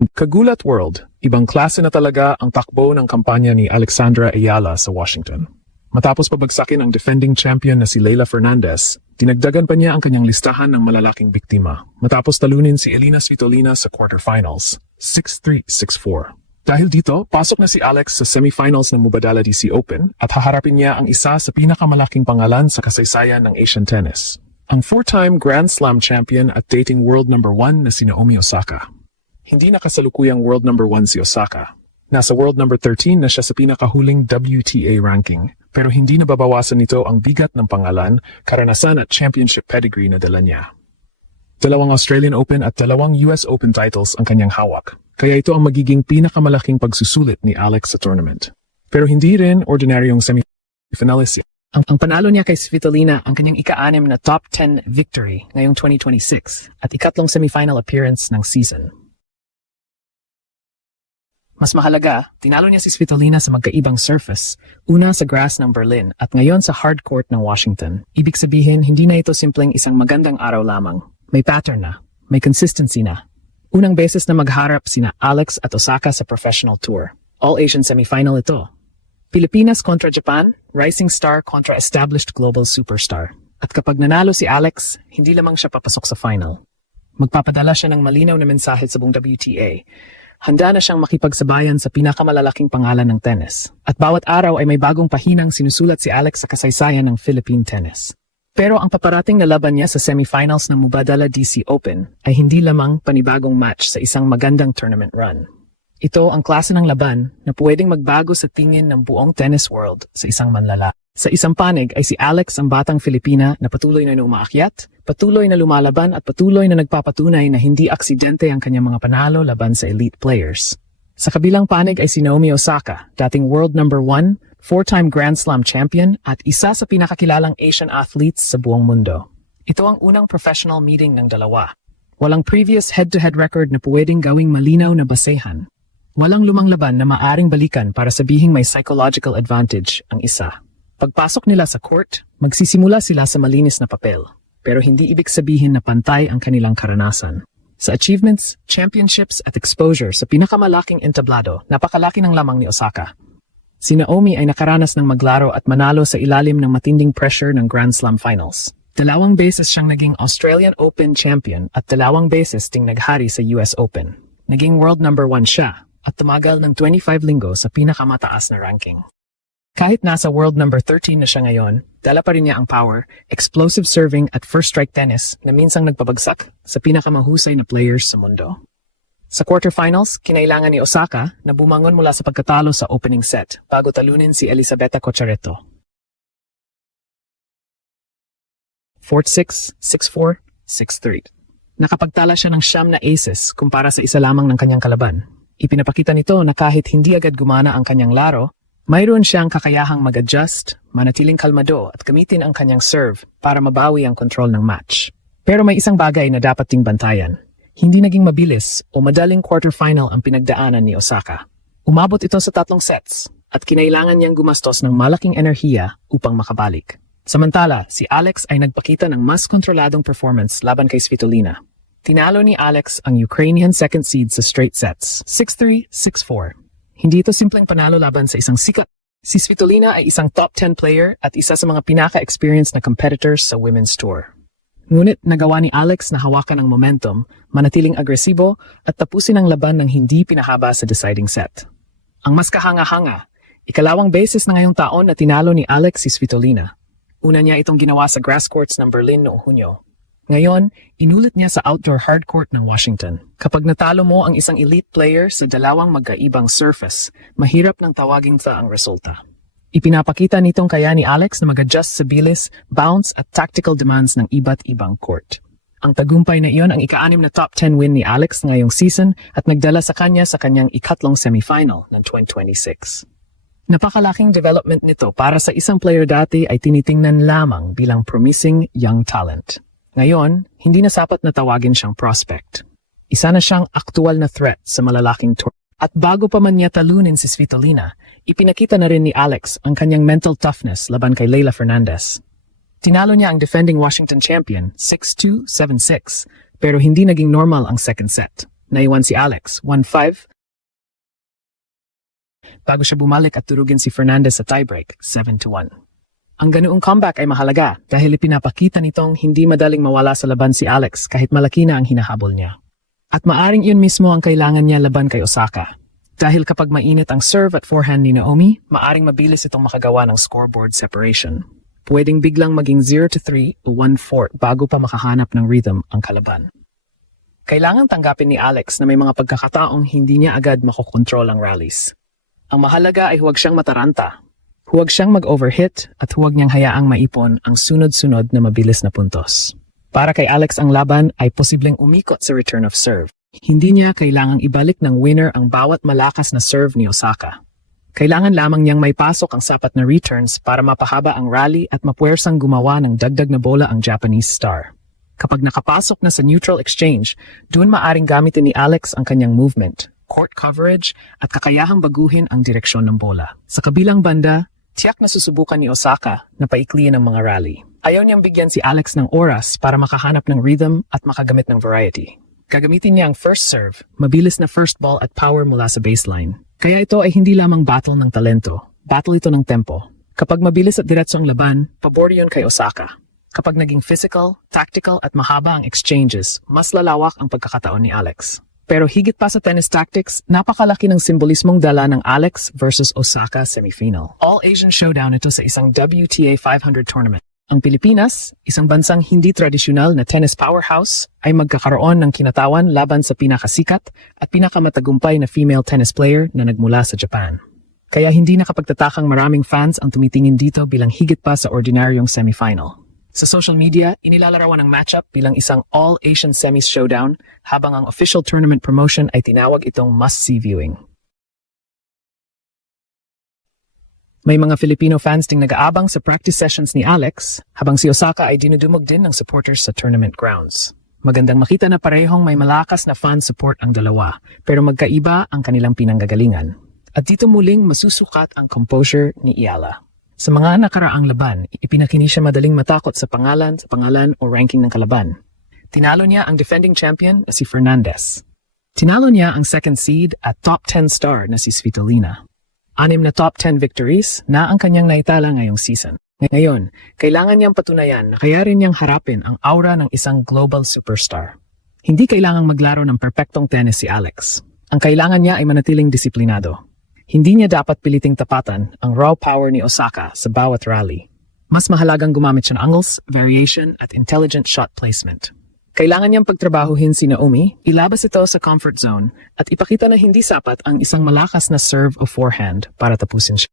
Kagulat World, ibang klase na talaga ang takbo ng kampanya ni Alexandra Ayala sa Washington. Matapos pabagsakin ang defending champion na si Leylah Fernandez, dinagdagan pa niya ang kanyang listahan ng malalaking biktima matapos talunin si Elina Svitolina sa quarterfinals, 6-3, 6-4. Dahil dito, pasok na si Alex sa semifinals ng Mubadala DC Open at haharapin niya ang isa sa pinakamalaking pangalan sa kasaysayan ng Asian tennis, ang four-time Grand Slam champion at dating world number 1 na si Naomi Osaka. Hindi na kasalukuyang world number 1 si Osaka. Nasa world number 13 na siya sa pinakahuling WTA ranking, pero hindi nababawasan nito ang bigat ng pangalan, karanasan at championship pedigree na dala niya. 2 Australian Open at 2 US Open titles ang kanyang hawak, kaya ito ang magiging pinakamalaking pagsusulit ni Alex sa tournament. Pero hindi rin ordinaryong semifinalist. Ang panalo niya kay Svitolina ang kanyang ika-6 na top 10 victory ngayong 2026 at ikatlong semifinal appearance ng season. Mas mahalaga, tinalo niya si Svitolina sa magkaibang surface, una sa grass ng Berlin at ngayon sa hard court ng Washington. Ibig sabihin, hindi na ito simpleng isang magandang araw lamang. May pattern na, may consistency na. Unang beses na magharap sina Alex at Osaka sa professional tour. All-Asian semifinal ito. Pilipinas kontra Japan, rising star kontra established global superstar. At kapag nanalo si Alex, hindi lamang siya papasok sa final. Magpapadala siya ng malinaw na mensahe sa buong WTA. Handa na siyang makipagsabayan sa pinakamalalaking pangalan ng tennis. At bawat araw ay may bagong pahinang sinusulat si Alex sa kasaysayan ng Philippine tennis. Pero ang paparating na laban niya sa semifinals ng Mubadala DC Open ay hindi lamang panibagong match sa isang magandang tournament run. Ito ang klase ng laban na pwedeng magbago sa tingin ng buong tennis world sa isang manlala. Sa isang panig ay si Alex ang batang Filipina na patuloy na umaakyat, patuloy na lumalaban at patuloy na nagpapatunay na hindi aksidente ang kanyang mga panalo laban sa elite players. Sa kabilang panig ay si Naomi Osaka, dating world number 1, four-time Grand Slam champion at isa sa pinakakilalang Asian athletes sa buong mundo. Ito ang unang professional meeting ng dalawa. Walang previous head-to-head record na pwedeng gawing malinaw na basehan. Walang lumang laban na maaring balikan para sabihing may psychological advantage ang isa. Pagpasok nila sa court, magsisimula sila sa malinis na papel, pero hindi ibig sabihin na pantay ang kanilang karanasan. Sa achievements, championships at exposure sa pinakamalaking entablado, napakalaki ng lamang ni Osaka. Si Naomi ay nakaranas ng maglaro at manalo sa ilalim ng matinding pressure ng Grand Slam Finals. 2 beses siyang naging Australian Open champion at 2 beses ding naghari sa US Open. Naging world number 1 siya at tumagal ng 25 linggo sa pinakamataas na ranking. Kahit nasa world number 13 na siya ngayon, dala pa rin niya ang power, explosive serving at first strike tennis na minsang nagpabagsak sa pinakamahusay na players sa mundo. Sa quarterfinals, kinailangan ni Osaka na bumangon mula sa pagkatalo sa opening set bago talunin si Elisabetta Cocciaretto. 4-6, 6-4, 6-3. Nakapagtala siya ng 9 na aces kumpara sa isa lamang ng kanyang kalaban. Ipinapakita nito na kahit hindi agad gumana ang kanyang laro, mayroon siyang kakayahang mag-adjust, manatiling kalmado at gamitin ang kanyang serve para mabawi ang kontrol ng match. Pero may isang bagay na dapat ting bantayan. Hindi naging mabilis o madaling quarterfinal ang pinagdaanan ni Osaka. Umabot ito sa 3 sets at kinailangan niyang gumastos ng malaking enerhiya upang makabalik. Samantala, si Alex ay nagpakita ng mas kontroladong performance laban kay Svitolina. Tinalo ni Alex ang Ukrainian second seed sa straight sets, 6-3, 6-4. Hindi ito simpleng panalo laban sa isang sikat. Si Svitolina ay isang top 10 player at isa sa mga pinaka-experienced na competitors sa women's tour. Ngunit nagawa ni Alex na hawakan ang momentum, manatiling agresibo at tapusin ang laban ng hindi pinahaba sa deciding set. Ang mas kahanga-hanga, 2 beses na ngayong taon na tinalo ni Alex si Svitolina. Una niya itong ginawa sa grass courts ng Berlin noong Hunyo. Ngayon, inulit niya sa outdoor hard court ng Washington. Kapag natalo mo ang isang elite player sa 2 magkaibang surface, mahirap nang tawagin sa ang resulta. Ipinapakita nitong kaya ni Alex na mag-adjust sa bilis, bounce at tactical demands ng iba't ibang court. Ang tagumpay na iyon ang ika-6 na top 10 win ni Alex ngayong season at nagdala sa kanya sa kanyang ikatlong semifinal ng 2026. Napakalaking development nito para sa isang player dati ay tinitingnan lamang bilang promising young talent. Ngayon, hindi na sapat na tawagin siyang prospect. Isa na siyang aktual na threat sa malalaking tour. At bago pa man niya talunin si Svitolina, ipinakita na rin ni Alex ang kanyang mental toughness laban kay Leylah Fernandez. Tinalo niya ang defending Washington champion 6-2, 7-6, pero hindi naging normal ang second set. naiwan si Alex, 1-5. Bago siya bumalik at turugin si Fernandez sa tiebreak, 7-1. Ang ganoong comeback ay mahalaga dahil ipinapakita nitong hindi madaling mawala sa laban si Alex kahit malaki na ang hinahabol niya. At maaring yun mismo ang kailangan niya laban kay Osaka. Dahil kapag mainit ang serve at forehand ni Naomi, maaring mabilis itong makagawa ng scoreboard separation. Pwedeng biglang maging 0-3 o 1-4 bago pa makahanap ng rhythm ang kalaban. Kailangan tanggapin ni Alex na may mga pagkakataong hindi niya agad makokontrol ang rallies. Ang mahalaga ay huwag siyang mataranta. Huwag siyang mag-overhit at huwag niyang hayaang maipon ang sunod-sunod na mabilis na puntos. Para kay Alex ang laban ay posibleng umikot sa return of serve. Hindi niya kailangang ibalik ng winner ang bawat malakas na serve ni Osaka. Kailangan lamang niyang may pasok ang sapat na returns para mapahaba ang rally at mapuwersang gumawa ng dagdag na bola ang Japanese star. Kapag nakapasok na sa neutral exchange, doon maaring gamitin ni Alex ang kanyang movement, court coverage at kakayahang baguhin ang direksyon ng bola. Sa kabilang banda, tiyak na susubukan ni Osaka na paikliin ang mga rally. Ayaw niyang bigyan si Alex ng oras para makahanap ng rhythm at makagamit ng variety. Gagamitin niya ang first serve, mabilis na first ball at power mula sa baseline. Kaya ito ay hindi lamang battle ng talento, battle ito ng tempo. Kapag mabilis at diretso ang laban, pabor yun kay Osaka. Kapag naging physical, tactical at mahaba ang exchanges, mas lalawak ang pagkakataon ni Alex. Pero higit pa sa tennis tactics, napakalaki ng simbolismong dala ng Alex versus Osaka semifinal. All-Asian showdown ito sa isang WTA 500 tournament. Ang Pilipinas, isang bansang hindi tradisyonal na tennis powerhouse, ay magkakaroon ng kinatawan laban sa pinakasikat at pinakamatagumpay na female tennis player na nagmula sa Japan. Kaya hindi nakapagtatakang maraming fans ang tumitingin dito bilang higit pa sa ordinaryong semifinal. Sa social media, inilalarawan ang matchup bilang isang all-Asian semis showdown habang ang official tournament promotion ay tinawag itong must-see viewing. May mga Filipino fans ding nag-aabang sa practice sessions ni Alex habang si Osaka ay dinudumog din ng supporters sa tournament grounds. Magandang makita na parehong may malakas na fan support ang dalawa pero magkaiba ang kanilang pinanggagalingan. At dito muling masusukat ang composure ni Iala. Sa mga nakaraang laban, ipinakini siya madaling matakot sa pangalan o ranking ng kalaban. Tinalo niya ang defending champion na si Fernandez. Tinalo niya ang second seed at top 10 star na si Svitolina. 6 na top 10 victories na ang kanyang naitala ngayong season. Ngayon, kailangan niyang patunayan na kaya rin niyang harapin ang aura ng isang global superstar. Hindi kailangang maglaro ng perpektong tennis si Alex. Ang kailangan niya ay manatiling disiplinado. Hindi niya dapat piliting tapatan ang raw power ni Osaka sa bawat rally. Mas mahalagang gumamit siya ng angles, variation at intelligent shot placement. Kailangan niyang pagtrabahuhin si Naomi, ilabas ito sa comfort zone at ipakita na hindi sapat ang isang malakas na serve o forehand para tapusin siya.